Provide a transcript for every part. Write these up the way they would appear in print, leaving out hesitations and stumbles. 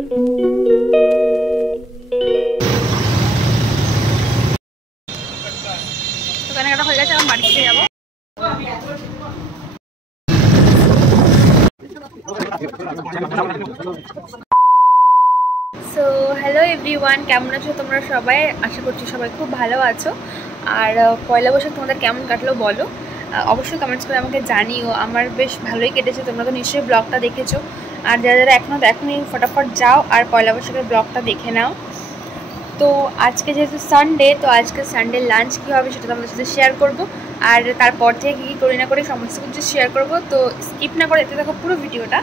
কেনাকাটা হয়ে গেছে, এখন বাড়ি থেকে যাবো। সো হ্যালো এভরিওয়ান, কেমন আছো তোমরা সবাই? আশা করছি সবাই খুব ভালো আছো। আর পয়লা বৈশাখ তোমাদের কেমন কাটলো বলো, অবশ্যই কমেন্টস করে আমাকে জানিও। আমার বেশ ভালোই কেটেছে, তোমরা তো নিশ্চয়ই ব্লগটা দেখেছো। আর যারা যারা এখনও দেখোনি ফটাফট যাও আর পয়লা বৈশাখের ব্লগটা দেখে নাও। তো আজকে যেহেতু সানডে, তো আজকে সানডে লাঞ্চ কী হবে সেটা তোমাদের সাথে শেয়ার করব। আর তারপর থেকে কী কী করি না করি সমস্ত কিছু শেয়ার করব। তো স্কিপ না করে দেখতে থাকো পুরো ভিডিওটা।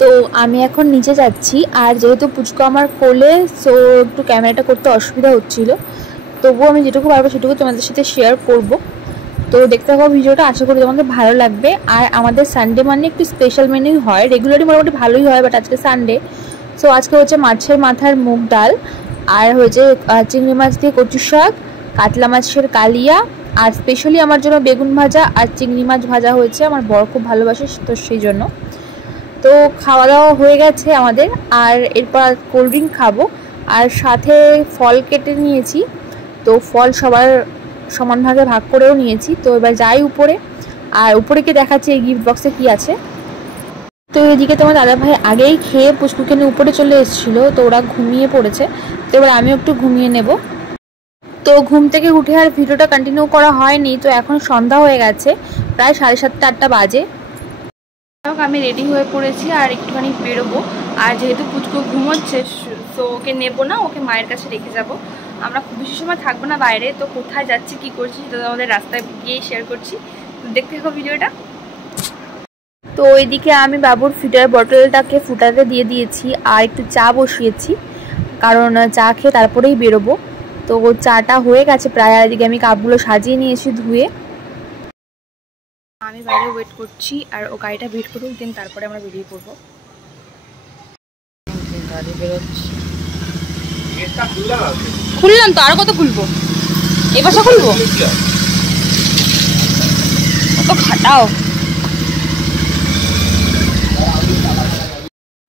তো আমি এখন নিচে যাচ্ছি, আর যেহেতু পুচকু আমার কোলে, সো একটু ক্যামেরাটা করতে অসুবিধা হচ্ছিল। তবুও আমি যেটুকু পারবো সেটুকু তোমাদের সাথে শেয়ার করব। তো দেখতে থাকো ভিডিওটা, আশা করি তোমাদের ভালো লাগবে। আর আমাদের সানডে মানে একটু স্পেশাল মেনুই হয়, রেগুলারই মোটামুটি ভালোই হয়, বাট আজকে সানডে। সো আজকে হচ্ছে মাছের মাথার মুগ ডাল, আর হয়েছে চিংড়ি মাছ দিয়ে কচু শাক, কাতলা মাছের কালিয়া, আর স্পেশালি আমার জন্য বেগুন ভাজা আর চিংড়ি মাছ ভাজা হয়েছে। আমার বর খুব ভালোবাসে, তো সেই জন্য। তো খাওয়া দাওয়া হয়ে গেছে আমাদের, আর এরপর কোল্ড ড্রিঙ্ক খাবো। আর সাথে ফল কেটে নিয়েছি, তো ফল সবার সমান ভাগে ভাগ করেও নিয়েছি। তো এবার যাই উপরে, আর উপরে গিয়ে দেখাচ্ছি এই গিফট বক্সে কি আছে। তো এদিকে তোমার দাদা ভাই আগেই খেয়ে পুচকুকে নিয়ে উপরে চলে এসেছিলো, তো ওরা ঘুমিয়ে পড়েছে। তো এবার আমিও একটু ঘুমিয়ে নেব। তো ঘুম থেকে উঠে আর ভিডিওটা কন্টিনিউ করা হয়নি। তো এখন সন্ধ্যা হয়ে গেছে, প্রায় 7:30 8টা বাজে। আমি রেডি হয়ে পড়েছি আর একটুখানি বেরোবো। আর যেহেতু পুচকু ঘুমোচ্ছে, তো ওকে নেবো না, ওকে মায়ের কাছে রেখে যাব। আমরা খুব বেশি সময় থাকবো না বাইরে, তো কোথায় যাচ্ছি কি করছি সেটা আমাদের রাস্তায় গিয়েই শেয়ার করছি। দেখতে থাকো ভিডিওটা। তো ওইদিকে আমি বাবুর ফিটার বটলটাকে ফুটাতে দিয়ে দিয়েছি, আর একটু চা বসিয়েছি, কারণ চা খেয়ে তারপরেই বেরোবো। তো চাটা হয়ে গেছে প্রায়, আর এদিকে আমি কাপগুলো সাজিয়ে নিয়েছি ধুয়ে। আমি বাইরে ওয়েট করছি, আর ও গাড়িটা বের করুক, দেন তারপরে আমরা বেরিয়ে পড়বো। গাড়ি বেরোচ্ছি, খুললাম তো, আরো কত খুলবো? এই বাসা খুলবো, কত খাটাও।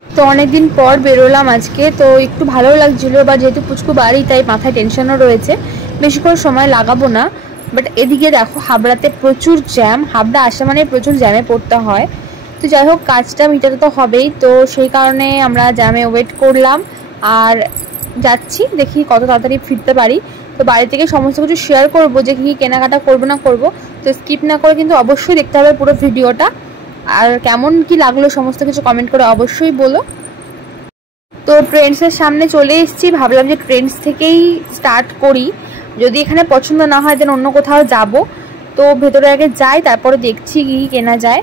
তো অনেকদিন পর বেরোলাম আজকে, তো একটু ভালো লাগছিল। বা যেহেতু পুচকু বাড়ি, তাই মাথায় টেনশনও রয়েছে, বেশিক্ষণ সময় লাগাবো না। বাট এদিকে দেখো হাবড়াতে প্রচুর জ্যাম, হাবড়া আসা মানে প্রচুর জ্যামে পড়তে হয়। তো যাই হোক, কাজটা মিটাতে তো হবেই, তো সেই কারণে আমরা জ্যামে ওয়েট করলাম। আর যাচ্ছি, দেখি কত তাড়াতাড়ি ফিরতে পারি। তো বাড়ি থেকে সমস্ত কিছু শেয়ার করবো, যে কী কেনাকাটা করবো না করবো। তো স্কিপ না করে কিন্তু অবশ্যই দেখতে হবে পুরো ভিডিওটা। আর কেমন কি লাগলো সমস্ত কিছু কমেন্ট করে অবশ্যই বলো। তো ট্রেন্ডসের সামনে চলে এসেছি, ভাবলাম যে ট্রেন্ডস থেকেই স্টার্ট করি। যদি এখানে পছন্দ না হয় দেন অন্য কোথাও যাব। তো ভেতরে আগে যাই, তারপরে দেখছি কি কেনা যায়।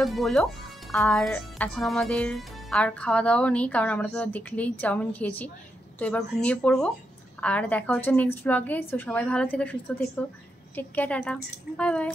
করে বলো। আর এখন আমাদের আর খাওয়া দাওয়াও নেই, কারণ আমরা তো দেখলেই চাউমিন খেয়েছি। তো এবার ঘুমিয়ে পড়বো, আর দেখা হচ্ছে নেক্সট ব্লগে। সো সবাই ভালো থেকো, সুস্থ থেকো, take care, tata, bye by.